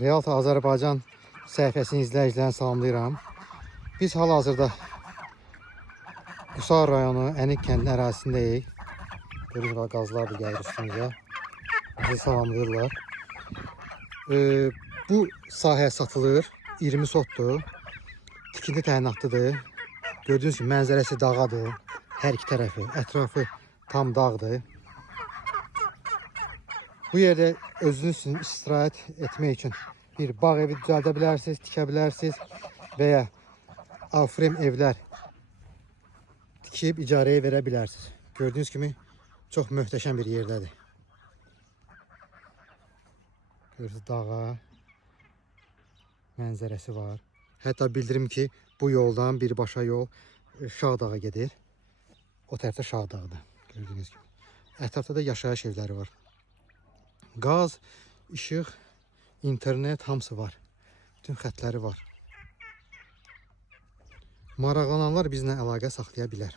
Realta Azərbaycan səhifəsinin izləyicilərini salamlayıram. Biz hal-hazırda Qusar rayonu Ənik kəndinin ərazisindəyik. Görürsünüz, qazlar da gəlir üstümüzə. Bizi salamlayırlar. Bu sahə satılır. 20 sotdur. Tikinti təyinatlıdır. Gördüğünüz gibi mənzərəsi dağadır. Hər iki tərəfi, ətrafı tam dağdır. Bu yerdə özünüz üçün istirahət etmək üçün bir bağ evi düzəldə bilərsiniz, tikə bilərsiniz və ya alfrem evlər tikib icarəyə verə bilərsiniz. Gördüğünüz kimi çox möhtəşəm bir yerdədir. Görürsünüz, dağa mənzərəsi var. Hətta bildirim ki, bu yoldan birbaşa yol Şağdağa gedir. O tərəfdə Şağdağdır. Gördüğünüz gibi. Ətrafda da yaşayış evləri var. Qaz, işıq, internet hamısı var. Bütün xətləri var. Maraqlananlar bizlə əlaqə saxlaya bilər.